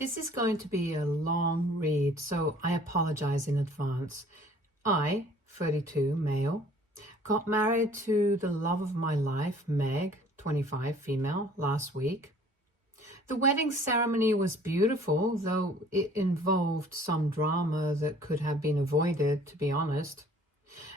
This is going to be a long read, so I apologize in advance. I, 32, male, got married to the love of my life, Meg, 25, female, last week. The wedding ceremony was beautiful, though it involved some drama that could have been avoided, to be honest.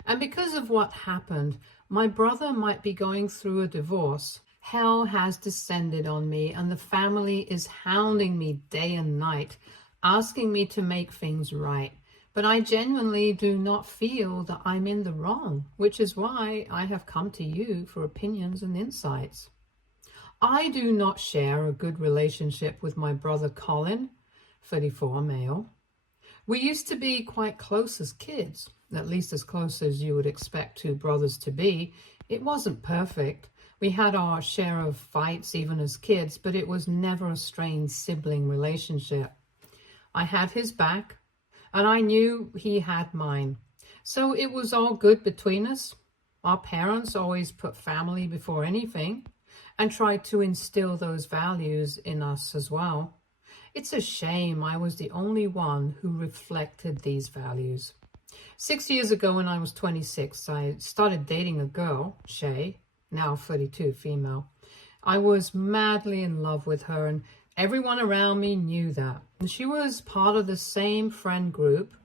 And because of what happened, my brother might be going through a divorce. Hell has descended on me, and the family is hounding me day and night, asking me to make things right. But I genuinely do not feel that I'm in the wrong, which is why I have come to you for opinions and insights. I do not share a good relationship with my brother Colin, 34, male. We used to be quite close as kids, at least as close as you would expect two brothers to be. It wasn't perfect. We had our share of fights even as kids, but it was never a strained sibling relationship. I had his back, and I knew he had mine. So it was all good between us. Our parents always put family before anything and tried to instill those values in us as well. It's a shame I was the only one who reflected these values. 6 years ago, when I was 26, I started dating a girl, Shay, now 32, female. I was madly in love with her, and everyone around me knew that. And she was part of the same friend group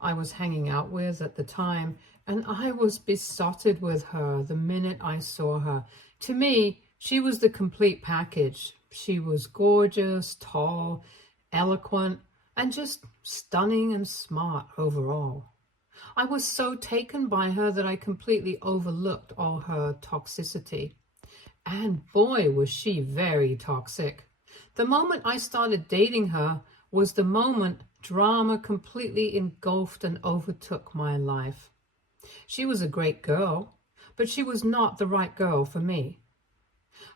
I was hanging out with at the time, and I was besotted with her the minute I saw her. To me, she was the complete package. She was gorgeous, tall, eloquent, and just stunning and smart overall. I was so taken by her that I completely overlooked all her toxicity. And boy, was she very toxic. The moment I started dating her was the moment drama completely engulfed and overtook my life. She was a great girl, but she was not the right girl for me.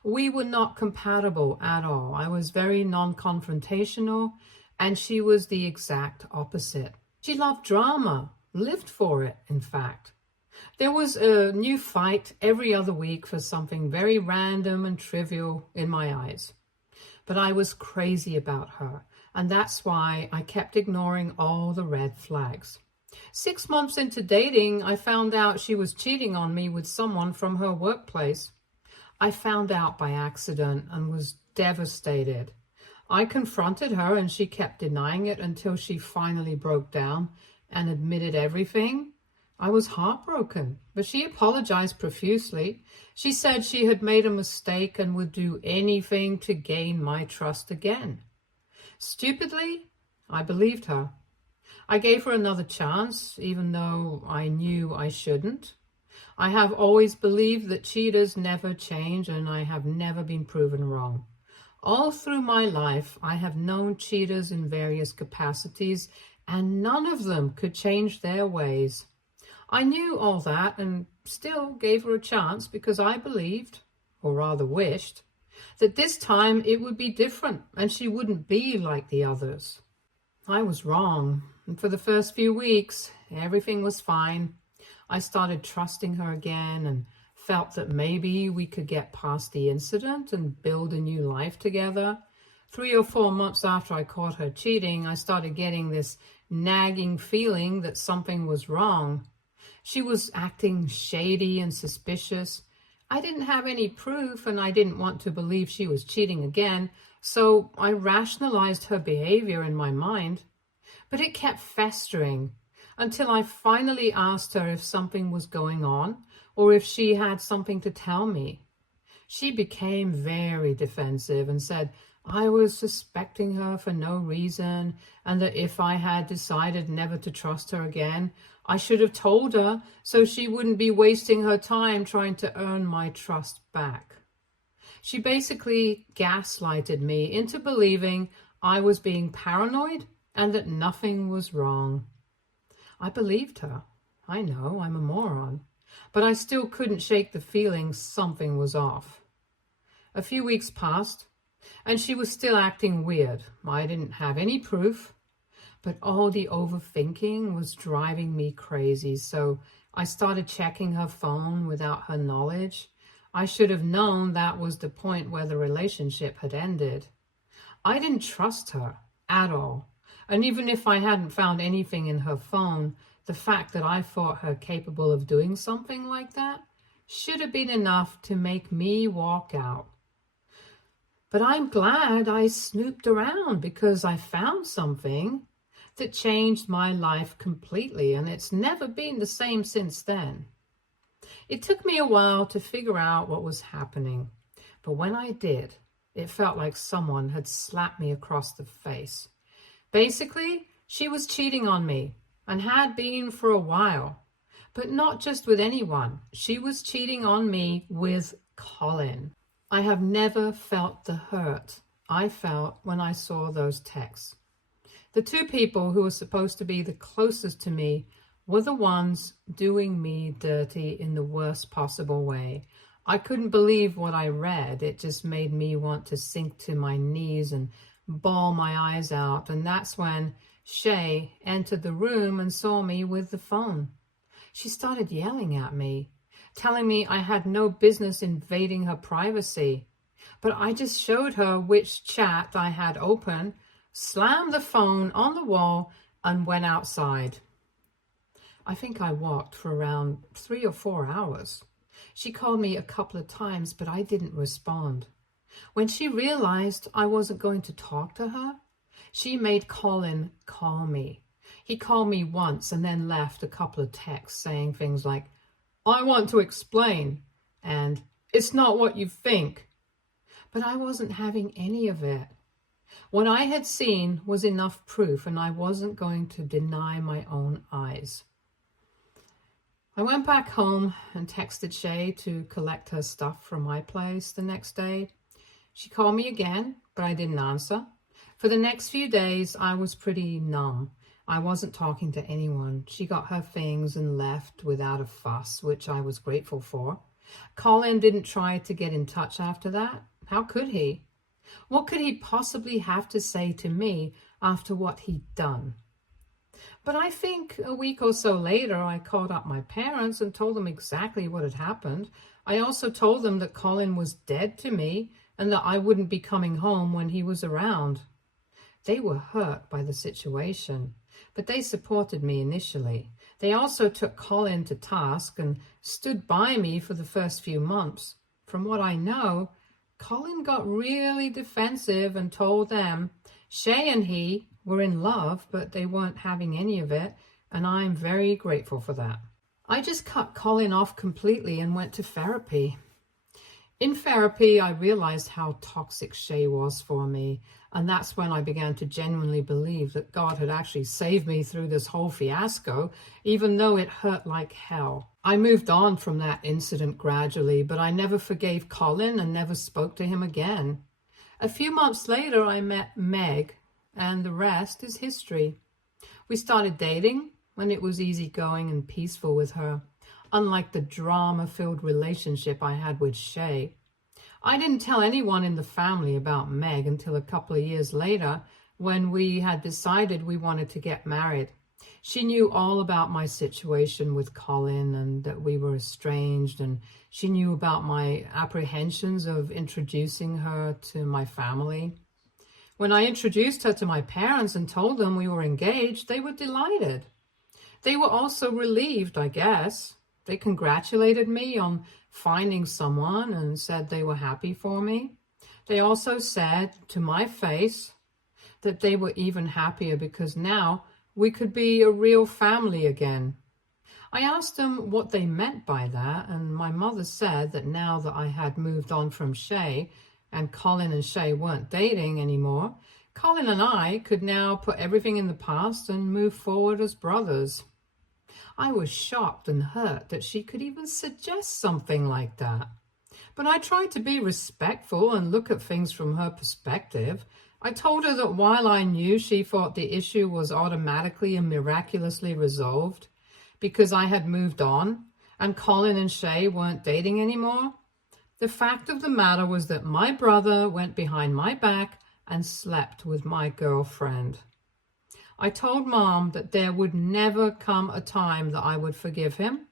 We were not compatible at all. I was very non-confrontational, and she was the exact opposite. She loved drama, lived for it, in fact. There was a new fight every other week for something very random and trivial in my eyes. But I was crazy about her, and that's why I kept ignoring all the red flags. 6 months into dating, I found out she was cheating on me with someone from her workplace. I found out by accident and was devastated. I confronted her, and she kept denying it until she finally broke down and admitted everything. I was heartbroken, but she apologized profusely. She said she had made a mistake and would do anything to gain my trust again. Stupidly, I believed her. I gave her another chance, even though I knew I shouldn't. I have always believed that cheaters never change, and I have never been proven wrong. All through my life, I have known cheaters in various capacities, and none of them could change their ways. I knew all that and still gave her a chance because I believed, or rather wished, that this time it would be different and she wouldn't be like the others. I was wrong, and for the first few weeks, everything was fine. I started trusting her again and felt that maybe we could get past the incident and build a new life together. 3 or 4 months after I caught her cheating, I started getting this nagging feeling that something was wrong. She was acting shady and suspicious. I didn't have any proof, and I didn't want to believe she was cheating again, so I rationalized her behavior in my mind. But it kept festering until I finally asked her if something was going on or if she had something to tell me. She became very defensive and said I was suspecting her for no reason, and that if I had decided never to trust her again, I should have told her so she wouldn't be wasting her time trying to earn my trust back. She basically gaslighted me into believing I was being paranoid and that nothing was wrong. I believed her. I know, I'm a moron. But I still couldn't shake the feeling something was off. A few weeks passed, and she was still acting weird. I didn't have any proof, but all the overthinking was driving me crazy, so I started checking her phone without her knowledge. I should have known that was the point where the relationship had ended. I didn't trust her. at all. And even if I hadn't found anything in her phone, the fact that I thought her capable of doing something like that should have been enough to make me walk out. But I'm glad I snooped around, because I found something that changed my life completely, and it's never been the same since then. It took me a while to figure out what was happening, but when I did, it felt like someone had slapped me across the face. Basically, she was cheating on me, and had been for a while. But not just with anyone. She was cheating on me with Colin. I have never felt the hurt I felt when I saw those texts. The two people who were supposed to be the closest to me were the ones doing me dirty in the worst possible way. I couldn't believe what I read. It just made me want to sink to my knees and bawl my eyes out. And that's when Shay entered the room and saw me with the phone. She started yelling at me, telling me I had no business invading her privacy. But I just showed her which chat I had open, slammed the phone on the wall, and went outside. I think I walked for around 3 or 4 hours. She called me a couple of times, but I didn't respond. When she realized I wasn't going to talk to her, she made Colin call me. He called me once and then left a couple of texts saying things like, "I want to explain," and "It's not what you think." But I wasn't having any of it. What I had seen was enough proof, and I wasn't going to deny my own eyes. I went back home and texted Shay to collect her stuff from my place the next day. She called me again, but I didn't answer. For the next few days, I was pretty numb. I wasn't talking to anyone. She got her things and left without a fuss, which I was grateful for. Colin didn't try to get in touch after that. How could he? What could he possibly have to say to me after what he'd done? But I think a week or so later, I called up my parents and told them exactly what had happened. I also told them that Colin was dead to me and that I wouldn't be coming home when he was around. They were hurt by the situation, but they supported me initially. They also took Colin to task and stood by me for the first few months. From what I know, Colin got really defensive and told them Shay and he were in love, but they weren't having any of it, and I'm very grateful for that. I just cut Colin off completely and went to therapy. In therapy, I realized how toxic Shay was for me, and that's when I began to genuinely believe that God had actually saved me through this whole fiasco, even though it hurt like hell. I moved on from that incident gradually, but I never forgave Colin and never spoke to him again. A few months later, I met Meg, and the rest is history. We started dating when it was easygoing and peaceful with her, unlike the drama-filled relationship I had with Shay. I didn't tell anyone in the family about Meg until a couple of years later, when we had decided we wanted to get married. She knew all about my situation with Colin and that we were estranged, and she knew about my apprehensions of introducing her to my family. When I introduced her to my parents and told them we were engaged, they were delighted. They were also relieved, I guess. They congratulated me on finding someone and said they were happy for me. They also said to my face that they were even happier because now we could be a real family again. I asked them what they meant by that, and my mother said that now that I had moved on from Shay and Colin and Shay weren't dating anymore, Colin and I could now put everything in the past and move forward as brothers. I was shocked and hurt that she could even suggest something like that. But I tried to be respectful and look at things from her perspective. I told her that while I knew she thought the issue was automatically and miraculously resolved because I had moved on and Colin and Shay weren't dating anymore, the fact of the matter was that my brother went behind my back and slept with my girlfriend. I told Mom that there would never come a time that I would forgive him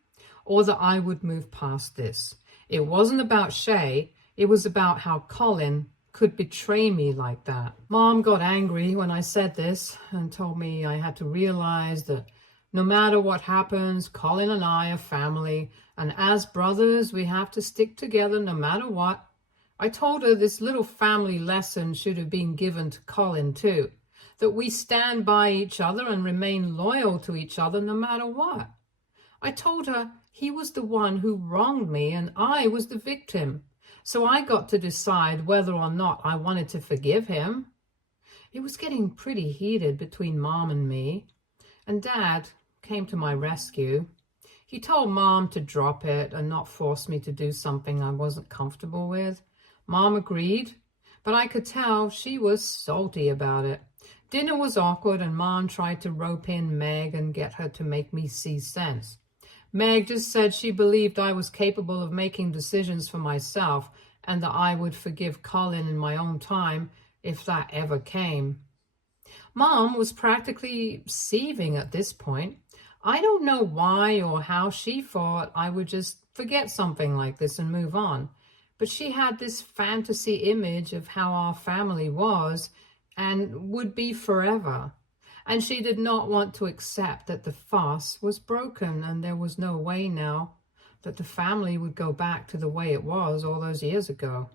or that I would move past this. It wasn't about Shay, it was about how Colin could betray me like that. Mom got angry when I said this and told me I had to realize that no matter what happens, Colin and I are family, and as brothers, we have to stick together no matter what. I told her this little family lesson should have been given to Colin too, that we stand by each other and remain loyal to each other no matter what. I told her he was the one who wronged me and I was the victim, so I got to decide whether or not I wanted to forgive him. It was getting pretty heated between Mom and me, and Dad came to my rescue. He told Mom to drop it and not force me to do something I wasn't comfortable with. Mom agreed, but I could tell she was salty about it. Dinner was awkward and Mom tried to rope in Meg and get her to make me see sense. Meg just said she believed I was capable of making decisions for myself and that I would forgive Colin in my own time if that ever came. Mom was practically seething at this point. I don't know why or how she thought I would just forget something like this and move on. But she had this fantasy image of how our family was and would be forever. And she did not want to accept that the farce was broken and there was no way now that the family would go back to the way it was all those years ago.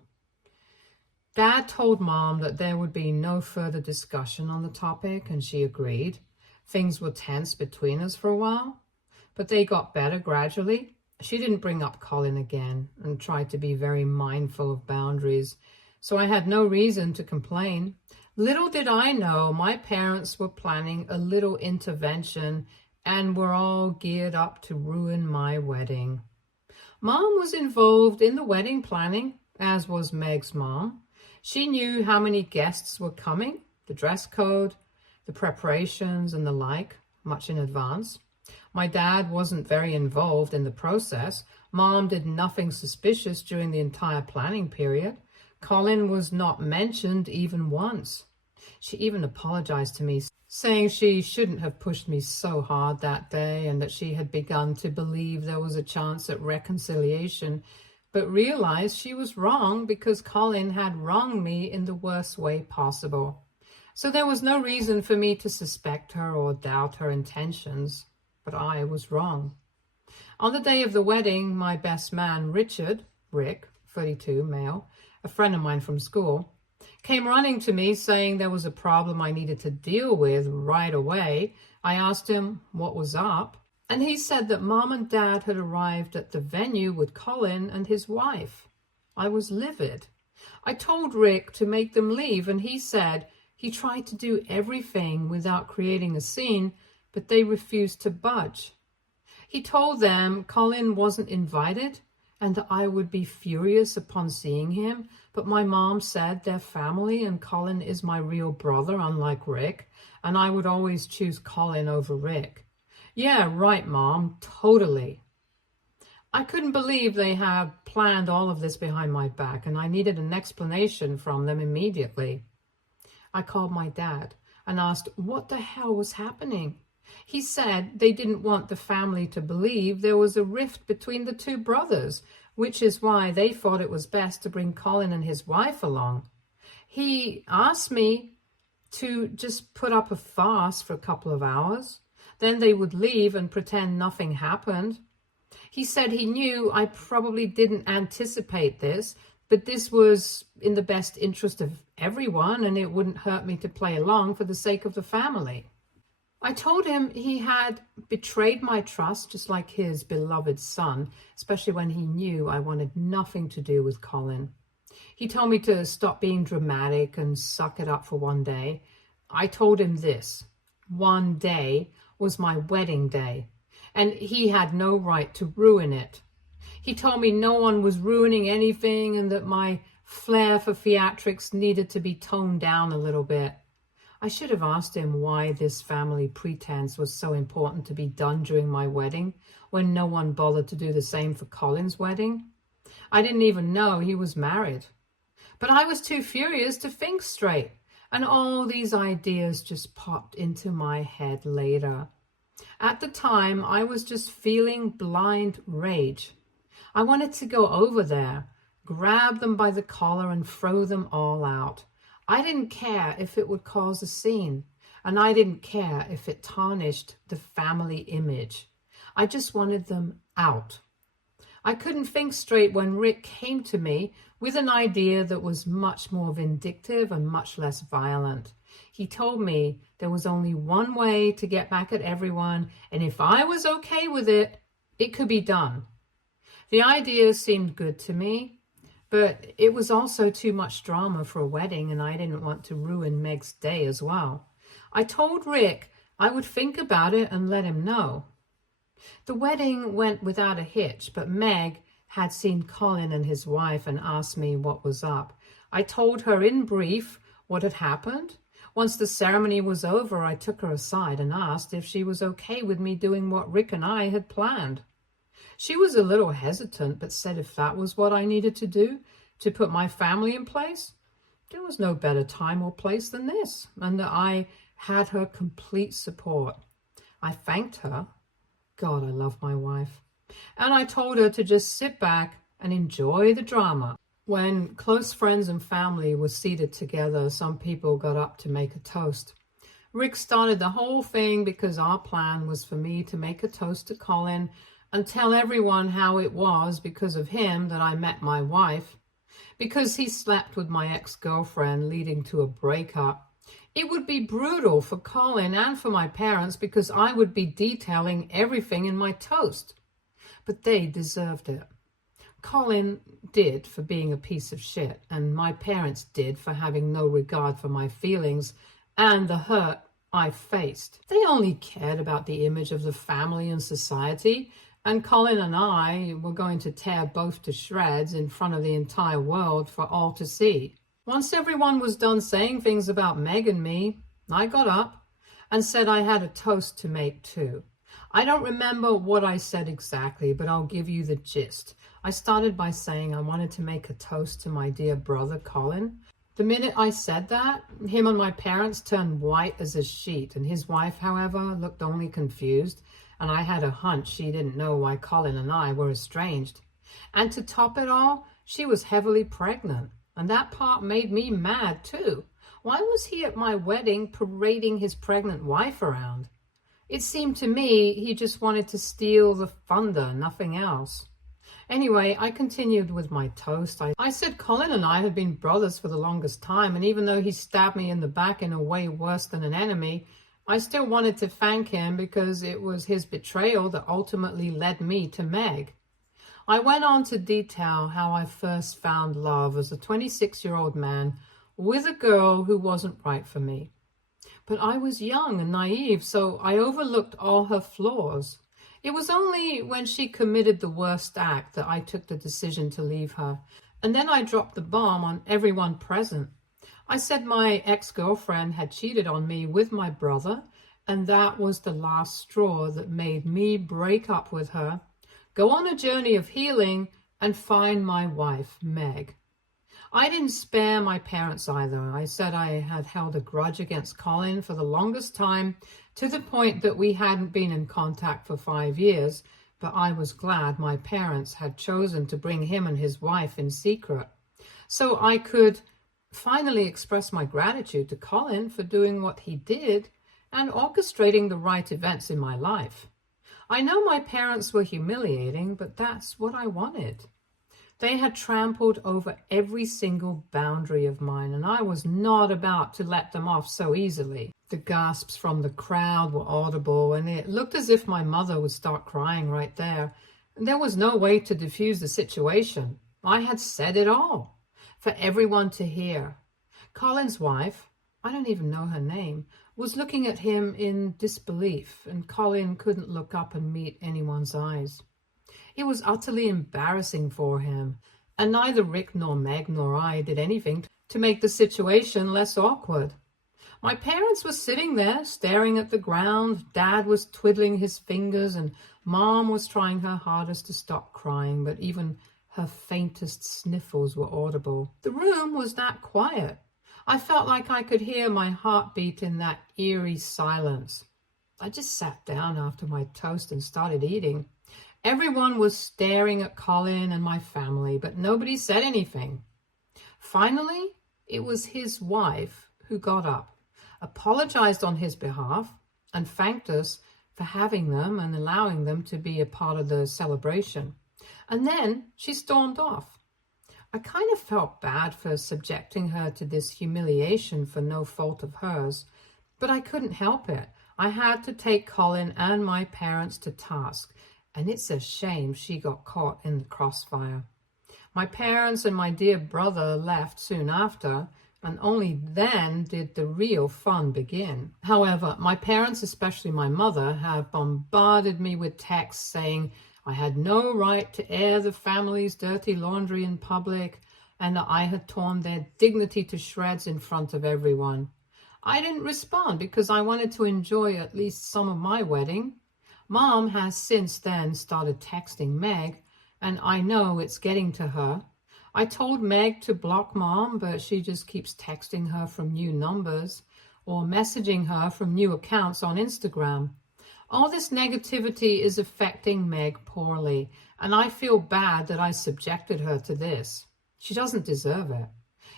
Dad told Mom that there would be no further discussion on the topic, and she agreed. Things were tense between us for a while, but they got better gradually. She didn't bring up Colin again and tried to be very mindful of boundaries, so I had no reason to complain. Little did I know my parents were planning a little intervention and were all geared up to ruin my wedding. Mom was involved in the wedding planning, as was Meg's mom. She knew how many guests were coming, the dress code, the preparations and the like, much in advance. My dad wasn't very involved in the process. Mom did nothing suspicious during the entire planning period. Colin was not mentioned even once. She even apologized to me, saying she shouldn't have pushed me so hard that day and that she had begun to believe there was a chance at reconciliation, but realized she was wrong because Colin had wronged me in the worst way possible. So there was no reason for me to suspect her or doubt her intentions, but I was wrong. On the day of the wedding, my best man, Rick, 32, male, a friend of mine from school, came running to me saying there was a problem I needed to deal with right away. I asked him what was up, and he said that Mom and Dad had arrived at the venue with Colin and his wife. I was livid. I told Rick to make them leave, and he said he tried to do everything without creating a scene, but they refused to budge. He told them Colin wasn't invited and that I would be furious upon seeing him, but my mom said they're family and Colin is my real brother, unlike Rick, and I would always choose Colin over Rick. Yeah, right, Mom, totally. I couldn't believe they had planned all of this behind my back, and I needed an explanation from them immediately. I called my dad and asked what the hell was happening. He said they didn't want the family to believe there was a rift between the two brothers, which is why they thought it was best to bring Colin and his wife along. He asked me to just put up a farce for a couple of hours. Then they would leave and pretend nothing happened. He said he knew I probably didn't anticipate this, but this was in the best interest of everyone and it wouldn't hurt me to play along for the sake of the family. I told him he had betrayed my trust just like his beloved son, especially when he knew I wanted nothing to do with Colin. He told me to stop being dramatic and suck it up for one day. I told him this: one day was my wedding day, and he had no right to ruin it. He told me no one was ruining anything and that my flair for theatrics needed to be toned down a little bit. I should have asked him why this family pretense was so important to be done during my wedding when no one bothered to do the same for Colin's wedding. I didn't even know he was married. But I was too furious to think straight, and all these ideas just popped into my head later. At the time, I was just feeling blind rage. I wanted to go over there, grab them by the collar and throw them all out. I didn't care if it would cause a scene, and I didn't care if it tarnished the family image. I just wanted them out. I couldn't think straight when Rick came to me with an idea that was much more vindictive and much less violent. He told me there was only one way to get back at everyone, and if I was okay with it, it could be done. The idea seemed good to me, but it was also too much drama for a wedding, and I didn't want to ruin Meg's day as well. I told Rick I would think about it and let him know. The wedding went without a hitch, but Meg had seen Colin and his wife and asked me what was up. I told her in brief what had happened. Once the ceremony was over, I took her aside and asked if she was okay with me doing what Rick and I had planned. She was a little hesitant, but said if that was what I needed to do to put my family in place, there was no better time or place than this, and that I had her complete support. I thanked her. God, I love my wife. And I told her to just sit back and enjoy the drama. When close friends and family were seated together, some people got up to make a toast. Rick started the whole thing because our plan was for me to make a toast to Colin and tell everyone how it was because of him that I met my wife, because he slept with my ex-girlfriend, leading to a breakup. It would be brutal for Colin and for my parents because I would be detailing everything in my toast. But they deserved it. Colin did for being a piece of shit, and my parents did for having no regard for my feelings and the hurt I faced. They only cared about the image of the family and society, and Colin and I were going to tear both to shreds in front of the entire world for all to see. Once everyone was done saying things about Meg and me, I got up and said I had a toast to make too. I don't remember what I said exactly, but I'll give you the gist. I started by saying I wanted to make a toast to my dear brother, Colin. The minute I said that, him and my parents turned white as a sheet, and his wife, however, looked only confused, and I had a hunch she didn't know why Colin and I were estranged. And to top it all, she was heavily pregnant, and that part made me mad too. Why was he at my wedding parading his pregnant wife around? It seemed to me he just wanted to steal the thunder, nothing else. Anyway, I continued with my toast. I said Colin and I had been brothers for the longest time, and even though he stabbed me in the back in a way worse than an enemy, I still wanted to thank him because it was his betrayal that ultimately led me to Meg. I went on to detail how I first found love as a 26-year-old man with a girl who wasn't right for me. But I was young and naive, so I overlooked all her flaws. It was only when she committed the worst act that I took the decision to leave her. And then I dropped the bomb on everyone present. I said my ex-girlfriend had cheated on me with my brother, and that was the last straw that made me break up with her, go on a journey of healing, and find my wife, Meg. I didn't spare my parents either. I said I had held a grudge against Colin for the longest time, to the point that we hadn't been in contact for 5 years, but I was glad my parents had chosen to bring him and his wife in secret, so I could finally express my gratitude to Colin for doing what he did and orchestrating the right events in my life. I know my parents were humiliating, but that's what I wanted. They had trampled over every single boundary of mine, and I was not about to let them off so easily. The gasps from the crowd were audible, and it looked as if my mother would start crying right there. There was no way to diffuse the situation. I had said it all for everyone to hear. Colin's wife, I don't even know her name, was looking at him in disbelief, and Colin couldn't look up and meet anyone's eyes. It was utterly embarrassing for him, and neither Rick nor Meg nor I did anything to make the situation less awkward. My parents were sitting there staring at the ground. Dad was twiddling his fingers, and Mom was trying her hardest to stop crying, but even her faintest sniffles were audible. The room was that quiet. I felt like I could hear my heartbeat in that eerie silence. I just sat down after my toast and started eating. Everyone was staring at Colin and my family, but nobody said anything. Finally, it was his wife who got up, apologized on his behalf, and thanked us for having them and allowing them to be a part of the celebration. And then she stormed off. I kind of felt bad for subjecting her to this humiliation for no fault of hers, but I couldn't help it. I had to take Colin and my parents to task, and it's a shame she got caught in the crossfire. My parents and my dear brother left soon after, and only then did the real fun begin. However, my parents, especially my mother, have bombarded me with texts saying I had no right to air the family's dirty laundry in public and that I had torn their dignity to shreds in front of everyone. I didn't respond because I wanted to enjoy at least some of my wedding. Mom has since then started texting Meg, and I know it's getting to her. I told Meg to block Mom, but she just keeps texting her from new numbers or messaging her from new accounts on Instagram. All this negativity is affecting Meg poorly, and I feel bad that I subjected her to this. She doesn't deserve it.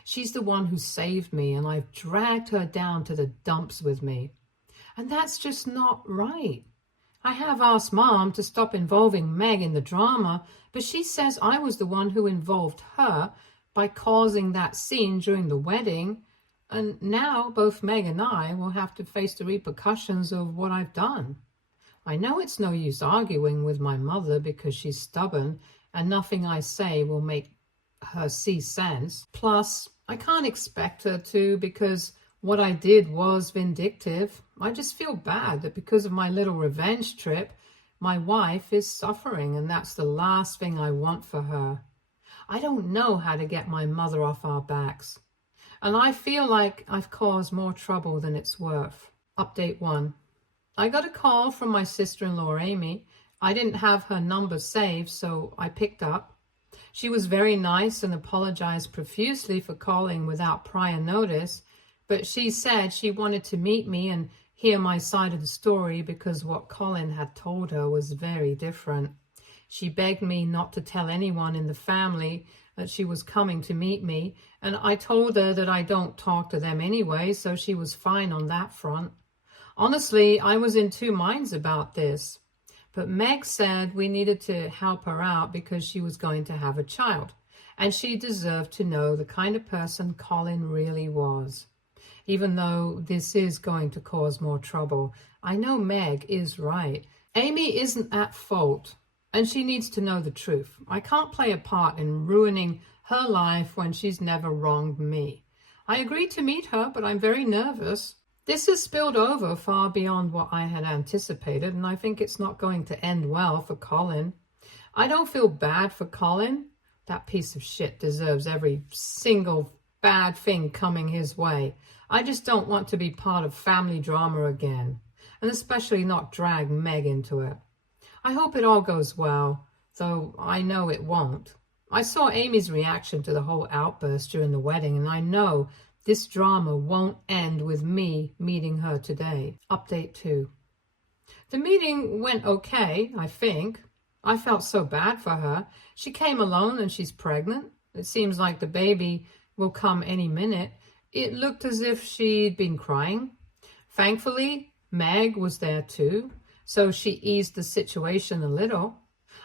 She's the one who saved me, and I've dragged her down to the dumps with me. And that's just not right. I have asked Mom to stop involving Meg in the drama, but she says I was the one who involved her by causing that scene during the wedding, and now both Meg and I will have to face the repercussions of what I've done. I know it's no use arguing with my mother because she's stubborn and nothing I say will make her see sense. Plus, I can't expect her to because what I did was vindictive. I just feel bad that because of my little revenge trip, my wife is suffering, and that's the last thing I want for her. I don't know how to get my mother off our backs, and I feel like I've caused more trouble than it's worth. Update 1. I got a call from my sister-in-law, Amy. I didn't have her number saved, so I picked up. She was very nice and apologized profusely for calling without prior notice, but she said she wanted to meet me and hear my side of the story because what Colin had told her was very different. She begged me not to tell anyone in the family that she was coming to meet me, and I told her that I don't talk to them anyway, so she was fine on that front. Honestly, I was in two minds about this, but Meg said we needed to help her out because she was going to have a child, and she deserved to know the kind of person Colin really was. Even though this is going to cause more trouble, I know Meg is right. Amy isn't at fault, and she needs to know the truth. I can't play a part in ruining her life when she's never wronged me. I agreed to meet her, but I'm very nervous. This has spilled over far beyond what I had anticipated, and I think it's not going to end well for Colin. I don't feel bad for Colin. That piece of shit deserves every single bad thing coming his way. I just don't want to be part of family drama again, and especially not drag Meg into it. I hope it all goes well, though I know it won't. I saw Amy's reaction to the whole outburst during the wedding, and I know this drama won't end with me meeting her today. Update 2. The meeting went okay, I think. I felt so bad for her. She came alone and she's pregnant. It seems like the baby will come any minute. It looked as if she'd been crying. Thankfully, Meg was there too, so she eased the situation a little.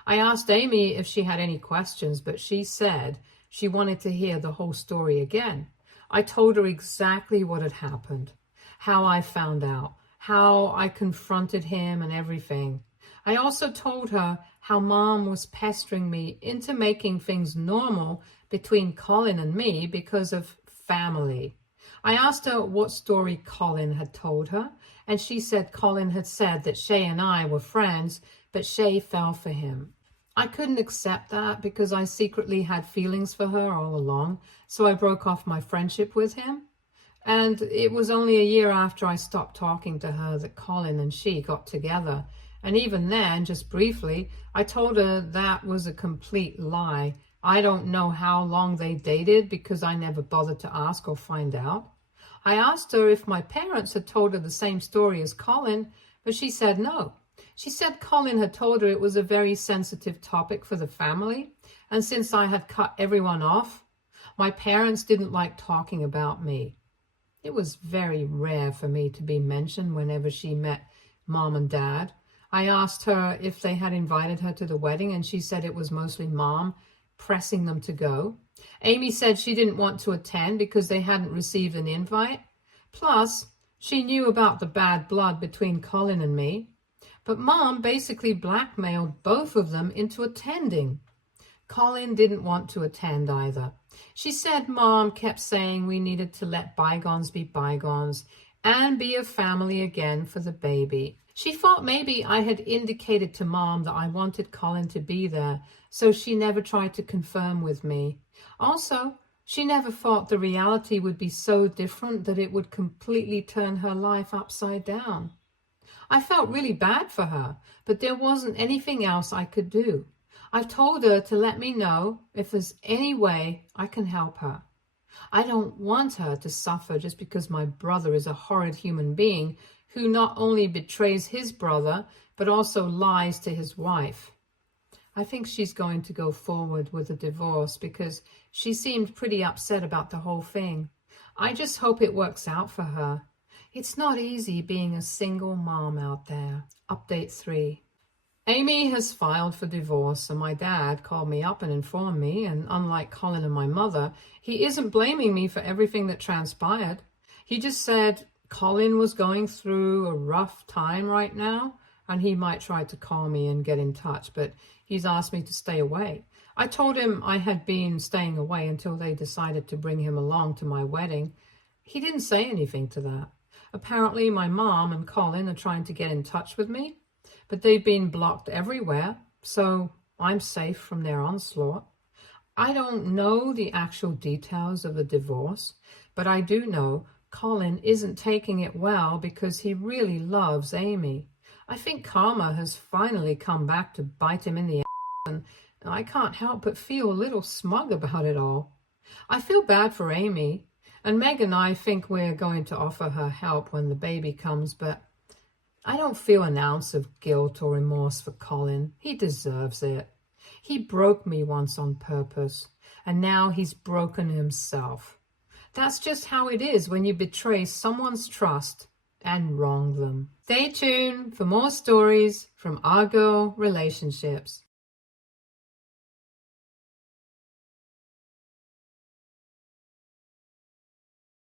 I asked Amy if she had any questions, but she said she wanted to hear the whole story again. I told her exactly what had happened, how I found out, how I confronted him and everything. I also told her how Mom was pestering me into making things normal between Colin and me because of family. I asked her what story Colin had told her, and she said Colin had said that Shay and I were friends, but Shay fell for him. I couldn't accept that because I secretly had feelings for her all along, so I broke off my friendship with him. And it was only a year after I stopped talking to her that Colin and she got together. And even then, just briefly, I told her that was a complete lie. I don't know how long they dated because I never bothered to ask or find out. I asked her if my parents had told her the same story as Colin, but she said no. She said Colin had told her it was a very sensitive topic for the family, and since I had cut everyone off, my parents didn't like talking about me. It was very rare for me to be mentioned whenever she met Mom and Dad. I asked her if they had invited her to the wedding, and she said it was mostly Mom pressing them to go. Amy said she didn't want to attend because they hadn't received an invite. Plus, she knew about the bad blood between Colin and me. But Mom basically blackmailed both of them into attending. Colin didn't want to attend either. She said Mom kept saying we needed to let bygones be bygones and be a family again for the baby. She thought maybe I had indicated to Mom that I wanted Colin to be there, so she never tried to confirm with me. Also, she never thought the reality would be so different that it would completely turn her life upside down. I felt really bad for her, but there wasn't anything else I could do. I told her to let me know if there's any way I can help her. I don't want her to suffer just because my brother is a horrid human being who not only betrays his brother, but also lies to his wife. I think she's going to go forward with a divorce because she seemed pretty upset about the whole thing. I just hope it works out for her. It's not easy being a single mom out there. Update 3. Amy has filed for divorce, and my dad called me up and informed me, and unlike Colin and my mother, he isn't blaming me for everything that transpired. He just said Colin was going through a rough time right now, and he might try to call me and get in touch, but he's asked me to stay away. I told him I had been staying away until they decided to bring him along to my wedding. He didn't say anything to that. Apparently my mom and Colin are trying to get in touch with me, but they've been blocked everywhere, so I'm safe from their onslaught. I don't know the actual details of the divorce, but I do know Colin isn't taking it well because he really loves Amy. I think karma has finally come back to bite him in the ass, and I can't help but feel a little smug about it all. I feel bad for Amy, and Meg and I think we're going to offer her help when the baby comes, but I don't feel an ounce of guilt or remorse for Colin. He deserves it. He broke me once on purpose, and now he's broken himself. That's just how it is when you betray someone's trust and wrong them. Stay tuned for more stories from our girl relationships.